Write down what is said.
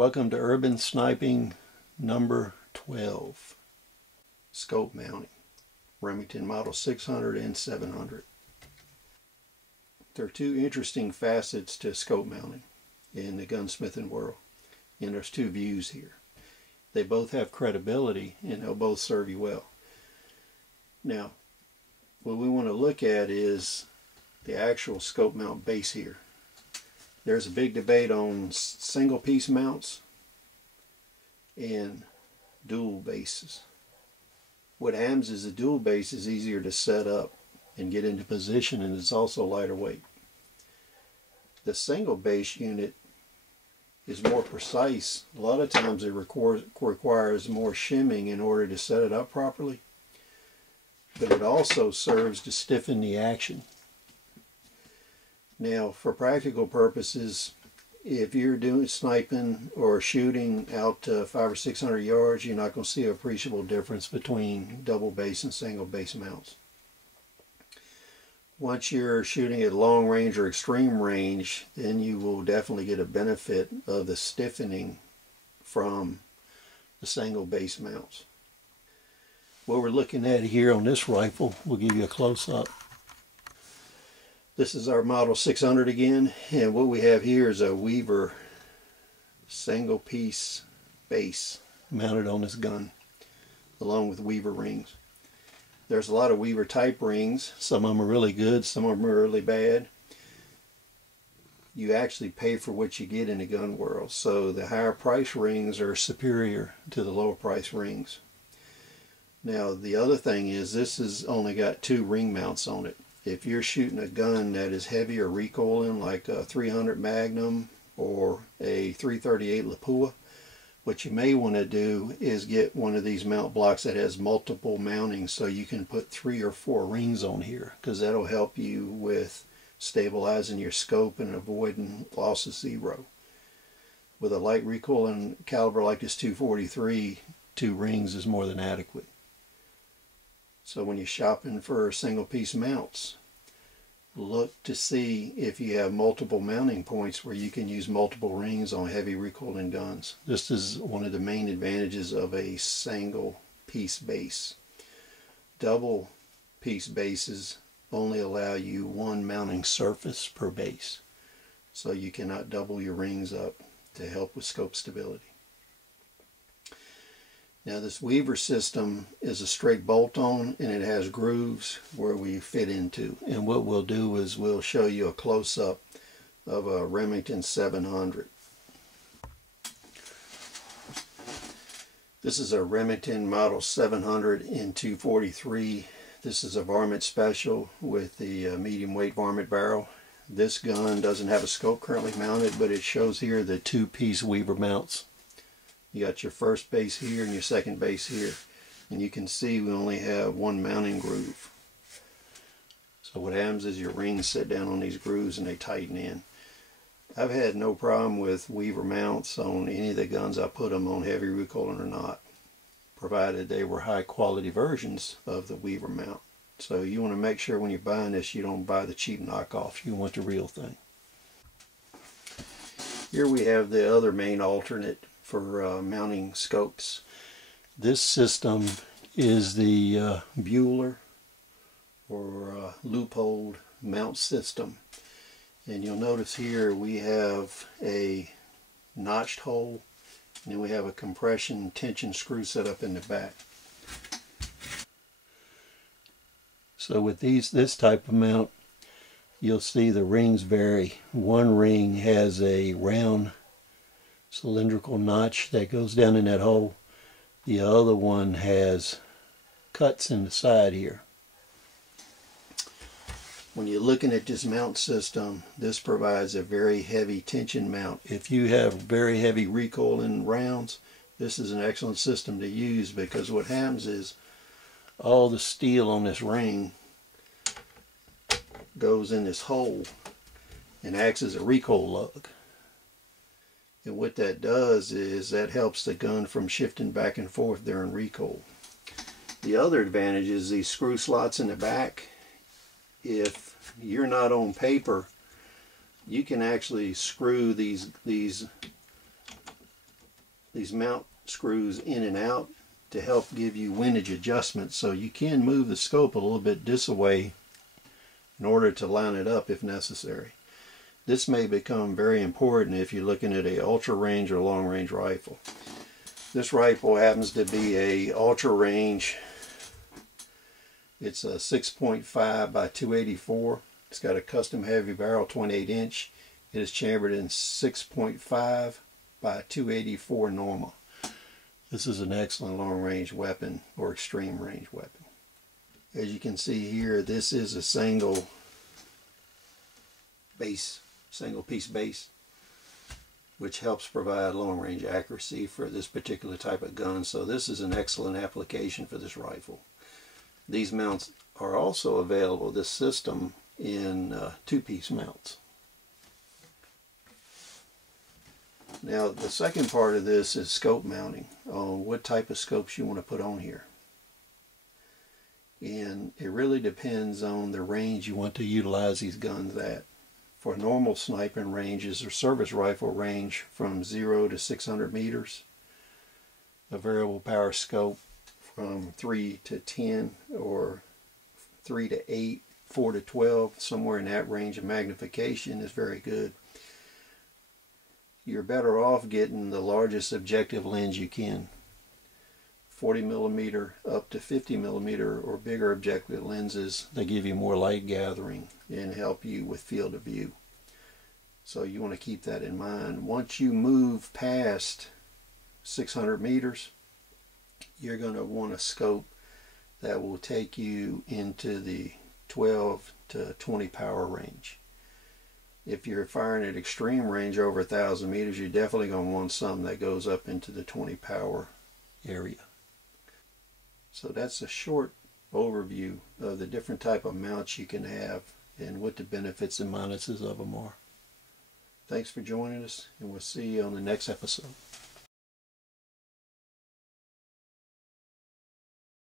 Welcome to Urban Sniping number 12. Scope mounting. Remington Model 600 and 700. There are two interesting facets to scope mounting in the gunsmithing world. And there's two views here. They both have credibility and they'll both serve you well. Now, what we want to look at is the actual scope mount base here. There's a big debate on single piece mounts and dual bases. What happens is the dual base is easier to set up and get into position, and it's also lighter weight. The single base unit is more precise. A lot of times it requires more shimming in order to set it up properly, but it also serves to stiffen the action. Now, for practical purposes, if you're doing sniping or shooting out to 500 or 600 yards, you're not going to see an appreciable difference between double base and single base mounts. Once you're shooting at long range or extreme range, then you will definitely get a benefit of the stiffening from the single base mounts. What we're looking at here on this rifle, we'll give you a close-up. This is our Model 600 again, and what we have here is a Weaver single piece base mounted on this gun along with Weaver rings. There's a lot of Weaver type rings. Some of them are really good, some of them are really bad. You actually pay for what you get in the gun world, so the higher price rings are superior to the lower price rings. Now the other thing is, this has only got two ring mounts on it. If you're shooting a gun that is heavier recoiling, like a 300 Magnum or a 338 Lapua, what you may want to do is get one of these mount blocks that has multiple mountings, so you can put 3 or 4 rings on here, because that'll help you with stabilizing your scope and avoiding loss of zero. With a light recoiling caliber like this 243, 2 rings is more than adequate. So when you're shopping for single piece mounts, look to see if you have multiple mounting points where you can use multiple rings on heavy recoiling guns. This is one of the main advantages of a single piece base. Double piece bases only allow you one mounting surface per base, so you cannot double your rings up to help with scope stability. Now this Weaver system is a straight bolt-on, and it has grooves where we fit into. And what we'll do is we'll show you a close-up of a Remington 700. This is a Remington Model 700 in 243. This is a varmint special with the medium weight varmint barrel. This gun doesn't have a scope currently mounted, but it shows here the 2-piece Weaver mounts. You got your first base here and your second base here, and you can see we only have one mounting groove. So what happens is your rings sit down on these grooves and they tighten in. I've had no problem with Weaver mounts on any of the guns I put them on, heavy recoiling or not, provided they were high quality versions of the Weaver mount. So you want to make sure when you're buying this, you don't buy the cheap knockoff. You want the real thing. Here we have the other main alternate for mounting scopes. This system is the Bueller or loophole mount system, and you'll notice here we have a notched hole, and then we have a compression tension screw set up in the back. So with this type of mount, you'll see the rings vary. One ring has a round cylindrical notch that goes down in that hole. The other one has cuts in the side here. When you're looking at this mount system, this provides a very heavy tension mount. If you have very heavy recoiling rounds, this is an excellent system to use, because what happens is all the steel on this ring goes in this hole and acts as a recoil lug. And what that does is that helps the gun from shifting back and forth during recoil. The other advantage is these screw slots in the back. If you're not on paper, you can actually screw these these mount screws in and out to help give you windage adjustment, so you can move the scope a little bit this way in order to line it up if necessary. This may become very important if you're looking at a ultra range or long range rifle. This rifle happens to be a ultra range. It's a 6.5 by 284. It's got a custom heavy barrel, 28-inch. It is chambered in 6.5 by 284 normal. This is an excellent long range weapon or extreme range weapon. As you can see here, this is a single piece base, which helps provide long range accuracy for this particular type of gun. So this is an excellent application for this rifle. These mounts are also available, this system, in two-piece mounts. Now the second part of this is scope mounting, on what type of scopes you want to put on here. And it really depends on the range you want to utilize these guns at. For normal sniping ranges or service rifle range from 0 to 600 meters, a variable power scope from 3 to 10 or 3 to 8, 4 to 12, somewhere in that range of magnification is very good. You're better off getting the largest objective lens you can. 40 millimeter up to 50 millimeter or bigger objective lenses, they give you more light gathering and help you with field of view. So you want to keep that in mind. Once you move past 600 meters, you're going to want a scope that will take you into the 12 to 20 power range. If you're firing at extreme range over 1,000 meters, you're definitely going to want some that goes up into the 20 power area. So that's a short overview of the different type of mounts you can have and what the benefits and minuses of them are. Thanks for joining us, and we'll see you on the next episode.